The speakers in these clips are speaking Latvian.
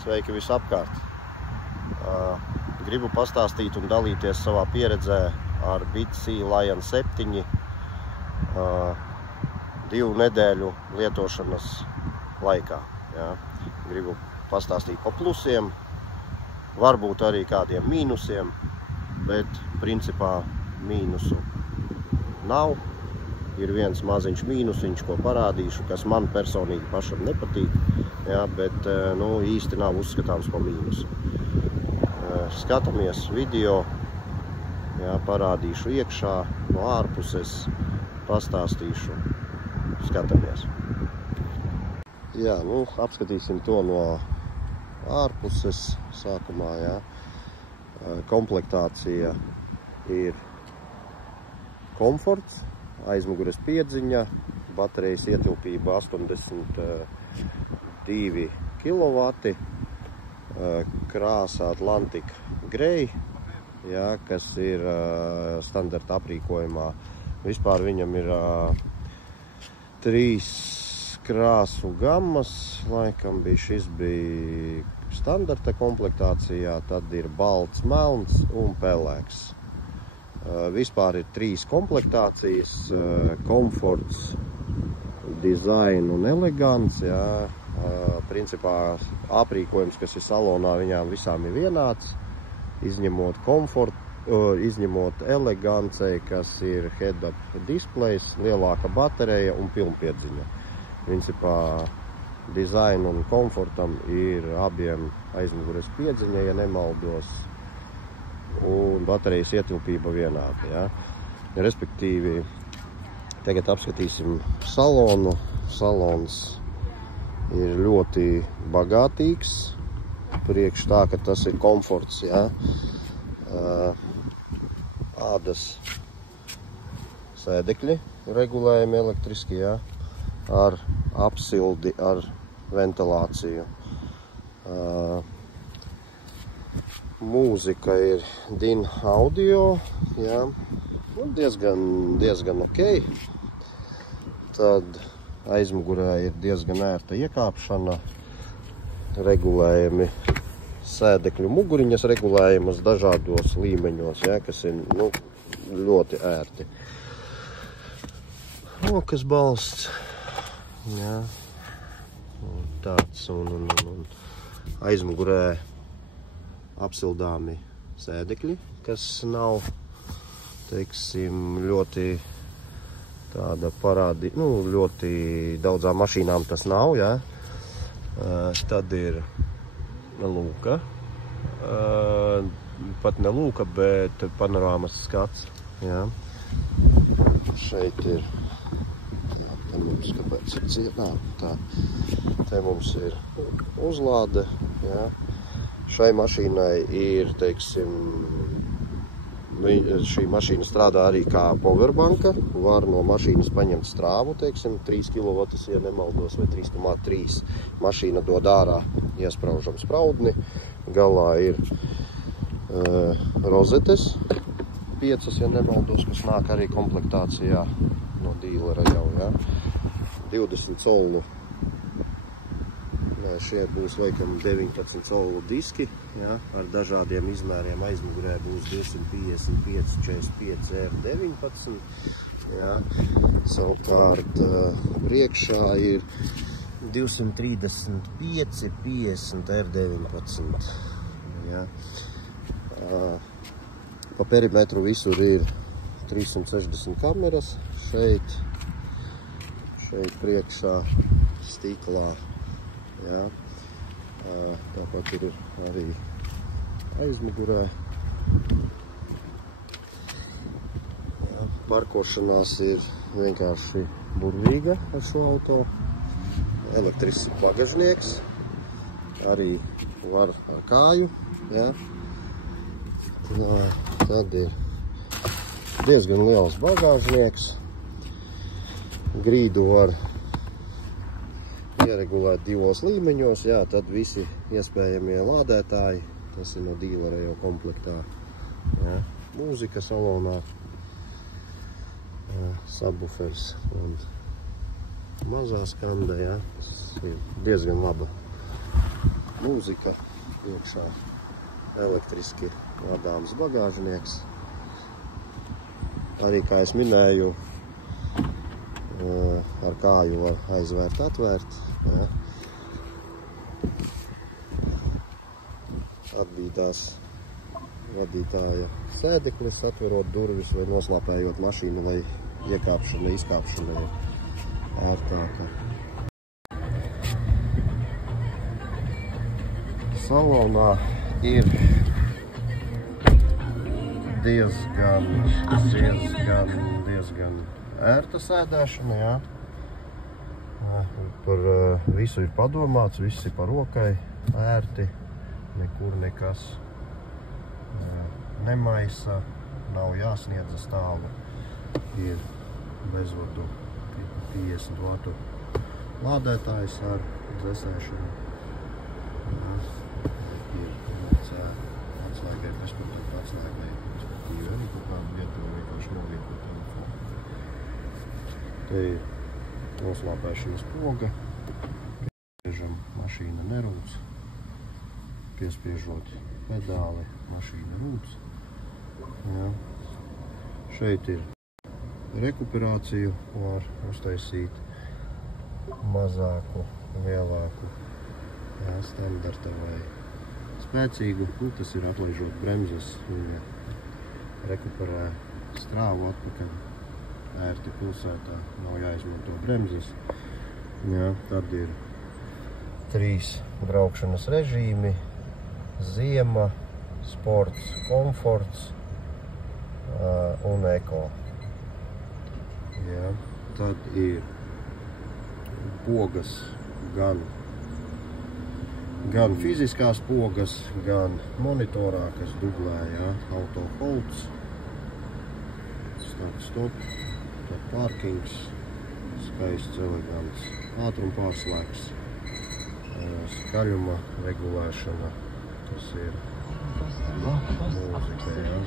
Sveiki visapkārt! Gribu pastāstīt un dalīties savā pieredzē ar BitC Lion 7 2 nedēļu lietošanas laikā. Ja. Gribu pastāstīt pa plusiem, varbūt arī kādiem mīnusiem, bet principā mīnusu nav. Ir viens maziņš mīnusiņš, ko parādīšu, kas man personīgi pašam nepatīk, ja, bet īsti nav uzskatāms par mīnusu. Skatāmies video, ja, parādīšu iekšā, no ārpuses, pastāstīšu, skatāmies. Jā, apskatīsim to no ārpuses sākumā, ja. Komplektācija ir komforts, aizmugures piedziņa, baterijas ietilpība 82 kW, krāsa Atlantic Grey, ja, kas ir standarta aprīkojumā. Vispār viņam ir 3 krāsu gammas, laikam šis bija standarta komplektācijā, tad ir balts, melns un pelēks. Vispār ir 3 komplektācijas, komforts, dizain un elegants. Ja. Principā aprīkojums, kas ir salonā, viņām visām ir vienāds, izņemot izņemot elegancei, kas ir head-up displays, lielāka baterija un pilnpiedziņa. Principā dizain un komfortam ir abiem aizmugures piedziņa, ja nemaldos, un baterijas ietilpība vienāda. Ja. Respektīvi, tagad apskatīsim salonu. Salons ir ļoti bagātīgs, priekš tā, ka tas ir komforts. Ja. Ādas sēdekļi regulējumi elektriski, ja, ar apsildi, ar ventilāciju. Mūzika ir DIN audio, ja, diezgan ok. Tad aizmugurē ir diezgan ērta iekāpšana, regulējumi sēdekļu muguriņas, regulējumas dažādos līmeņos, ja, kas ir ļoti ērti. Rokas balsts, ja, tāds un aizmugurē apsildāmi sēdekļi, kas nav, teiksim, ļoti tāda ļoti daudzām mašīnām tas nav, ja. Tad ir lūka, pat ne lūka, bet panorāmas skats, ja. Šeit ir, te mums ir uzlāde, ja. Šai mašīnai ir, teiksim, šī mašīna strādā arī kā powerbanka, var no mašīnas paņemt strāvu, teiksim, 3 kW, ja nemaldos, vai 3,3. Mašīna dod ārā iespraužam spraudni, galā ir rozetes, 5, ja nemaldos, kas nāk arī komplektācijā no dīlera jau, ja. 20 colu. Šie būs laikam 19 colu diski, ja, ar dažādiem izmēriem. Aizmugurē būs 255, 45, R19. Ja. Savukārt priekšā ir 235, 50, R19. Ja. Pa perimetru visur ir 360 kameras. Šeit priekšā stiklā. Ja. Tāpat ir arī aizmugurē. Ja. Parkošanās ir vienkārši burvīga ar šo auto. Elektrisks bagažnieks. Arī var ar kāju. Ja. Tad ir diezgan liels bagāžnieks. Grīdu var ieregulēt 2 līmeņos, jā, tad visi iespējamie lādētāji, tas ir no dīlera jau komplektā. Jā. Mūzika salonā, subwoofers un mazā skanda, jā, tas ir diezgan laba mūzika, iekšā elektriski vadāms bagāžnieks. Arī, kā es minēju, ar kāju var aizvērt, atvērt. Ja. Atbīdās vadītāja sēdeklis, atverot durvis vai noslāpējot mašīnu, vai iekāpšana, izkāpšana ir ērtāka. Salonā ir diezgan ērta sēdēšana, jā. Par visu ir padomāts, viss ir par rokai, ērti, nekur nekas nemaisa, nav jāsniedza stāvu, ir bezvadu 50 vatu lādētājs ar dzesēšanu. Atslēgai, bezkontaktu atslēgai, respektīvi arī kaut kādu vietu vienkārši novietot telefonu. Te ir noslāpēšanas poga, piespiežam, mašīna nerūc, piespiežot pedāli, mašīna rūc. Ja. Šeit ir rekuperāciju, var uztaisīt mazāku, lielāku, jā, standarta vai spēcīgu, tas ir atlaižot bremzes, viņa rekuperē strāvu atpakaļ, ērti pilsētā, nav jāizmanto bremzes. Jā, tad ir 3 braukšanas režīmi, ziema, sports, komforts un eko. Jā, tad ir pogas gan fiziskās pogas, gan monitorā, kas dublē, jā, auto holds, stop, tad parkings, skaists, elegants, ātruma pārslēgs, skaļuma regulēšana, tas ir mūzika, jā,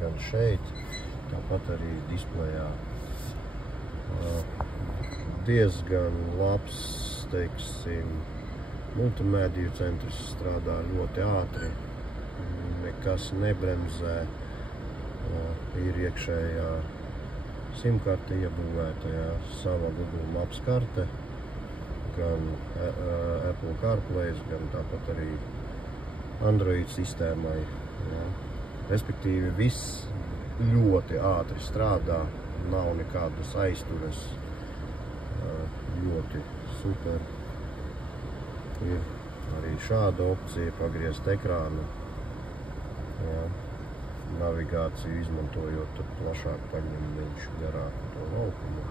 gan šeit, tāpat arī displejā. Diezgan labs, teiksim, multimēdiju centrs strādā ļoti ātri, nekas nebremzē, ir iekšējā simkarte iebūvēta, jā, sava Google Maps karte, gan Apple CarPlay, gan tāpat arī Android sistēmai. Jā. Respektīvi, viss ļoti ātri strādā, nav nekādas aizturas, ļoti super. Ir arī šāda opcija, pagriezt ekrānu, jā, navigāciju izmantojot, tad plašāk paņem viņš garāku to laukumu.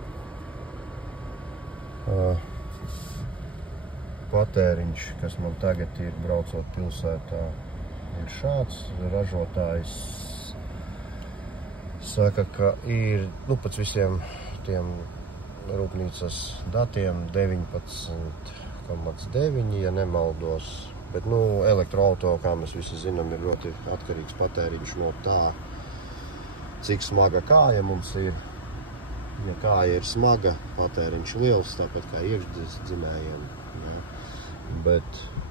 Patēriņš, kas man tagad ir braucot pilsētā, ir šāds. Ražotājs saka, ka ir, pēc visiem tiem rūpnīcas datiem 19,9, ja nemaldos, bet, elektroauto, kā mēs visi zinām, ir ļoti atkarīgs patēriņš no tā, cik smaga kāja mums ir. Ja kāja ir smaga, patēriņš liels, tāpat kā iekšdzinējiem, ja. Bet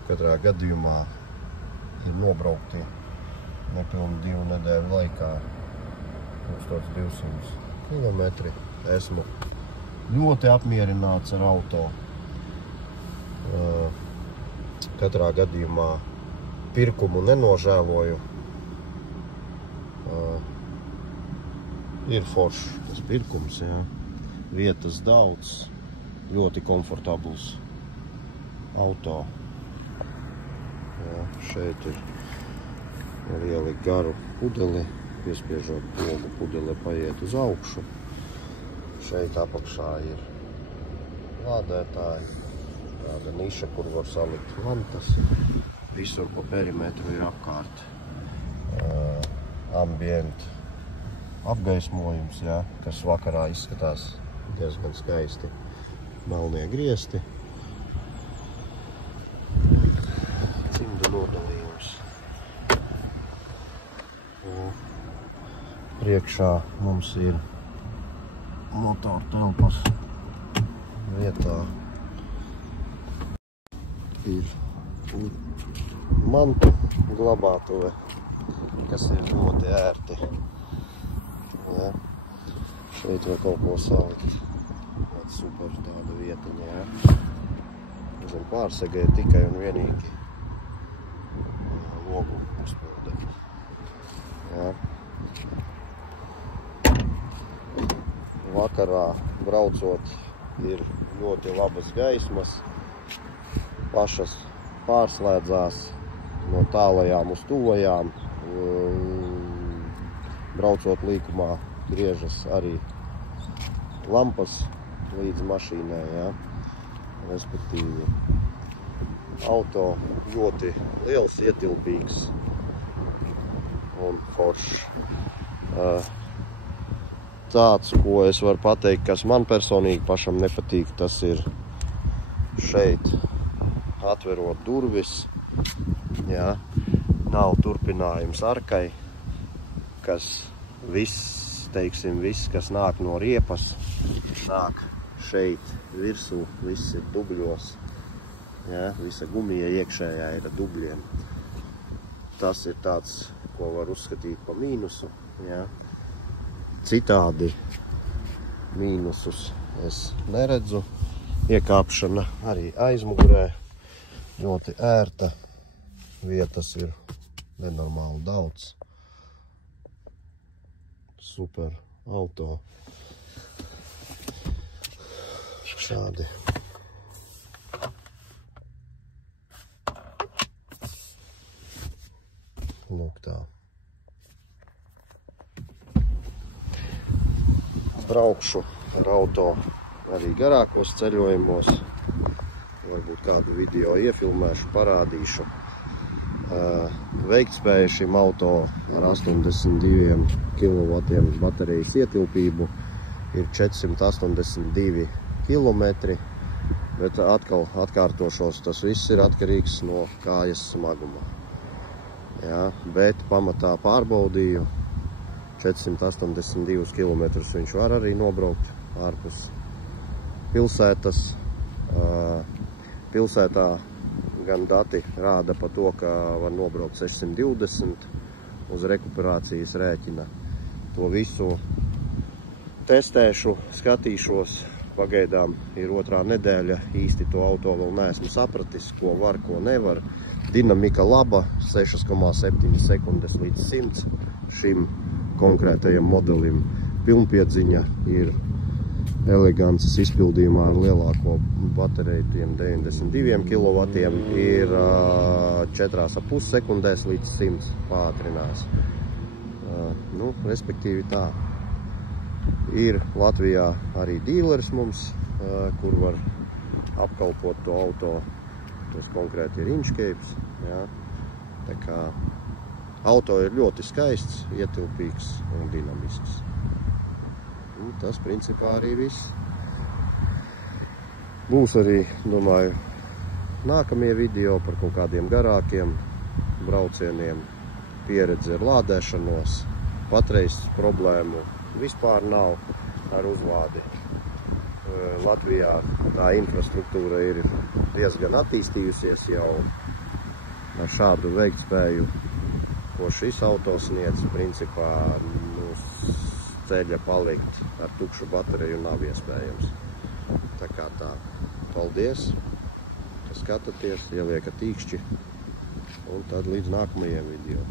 katrā gadījumā ir nobraukti nepilni 2 nedēļu laikā 1200 kilometri. Esmu ļoti apmierināts ar auto. Katrā gadījumā pirkumu nenožēloju. Ir foršs tas pirkums, jā. Vietas daudz, ļoti komfortabls auto. Jā, šeit ir ielikt garu pudeli, piespiežot pogu, pudele paiet uz augšu. Šeit apakšā ir lādētāji, tāda niša, kur var salikt mantas. Visur pa perimetru ir apkārt ambient apgaismojums, jā, kas vakarā izskatās diezgan skaisti. Melnie griesti. Cimda nodalījums. Priekšā mums ir motoru telpas vietā. ir mantu glabātuve, kas ir ļoti ērti. Ja. Šeit var kaut ko salikt. Super tāda vietiņa, ja. Zem pārsegē tikai un vienīgi logu uzpilde. Ja. Vakarā braucot ir ļoti labas gaismas, pašas pārslēdzās no tālajām uz tuvajām, braucot līkumā griežas arī lampas līdz mašīnai, ja. Respektīvi auto ļoti liels, ietilpīgs un foršs. Tāds, ko es varu pateikt, kas man personīgi pašam nepatīk, tas ir šeit atverot durvis, jā, nav turpinājums arkai, kas viss, teiksim, viss, kas nāk no riepas, nāk šeit virsū, viss ir dubļos, jā, visa gumija iekšējā ir ar dubļiem. Tas ir tāds, ko var uzskatīt pa mīnusu, jā. Citādi mīnusus es neredzu. Iekāpšana arī aizmugurē ļoti ērta. Vietas ir nenormāli daudz. Super auto. Šādi. Lūk tā. Braukšu ar auto arī garākos ceļojumos. Varbūt kādu video iefilmēšu, parādīšu. Veiktspēja šim auto ar 82 kW baterijas ietilpību ir 482 km, bet atkal atkārtošos, tas viss ir atkarīgs no kājas smaguma. Jā, bet pamatā pārbaudīju, 482 km viņš var arī nobraukt ārpus pilsētas. Pilsētā gan dati rāda par to, ka var nobraukt 620 uz rekuperācijas rēķina. To visu testēšu, skatīšos. Pagaidām ir otrā nedēļa, īsti to auto vēl neesmu sapratis, ko var, ko nevar. Dinamika laba, 6,7 sekundes līdz 100 šim konkrētajam modelim. Pilnpiedziņa ir elegances izpildījumā ar lielāko bateriju, 92 kW, ir 4,5 sekundēs līdz 100 pātrinās. Nu, respektīvi tā. Ir Latvijā arī dīleris mums, kur var apkalpot to auto. Tas konkrēti ir Inchcapes. Ja. Tā kā auto ir ļoti skaists, ietilpīgs un dinamisks. Un tas principā arī viss. Būs arī, domāju, nākamie video par kaut kādiem garākiem braucieniem, pieredzi ar lādēšanos. Patreiz problēmu vispār nav ar uzlādi. Latvijā tā infrastruktūra ir diezgan attīstījusies jau ar šādu veiktspēju, ko šis auto sniedz. Principā ceļa palikt ar tukšu bateriju nav iespējams. Tā kā tā. Paldies, ka skatāties, ieliekat īkšķi, un tad līdz nākamajiem video.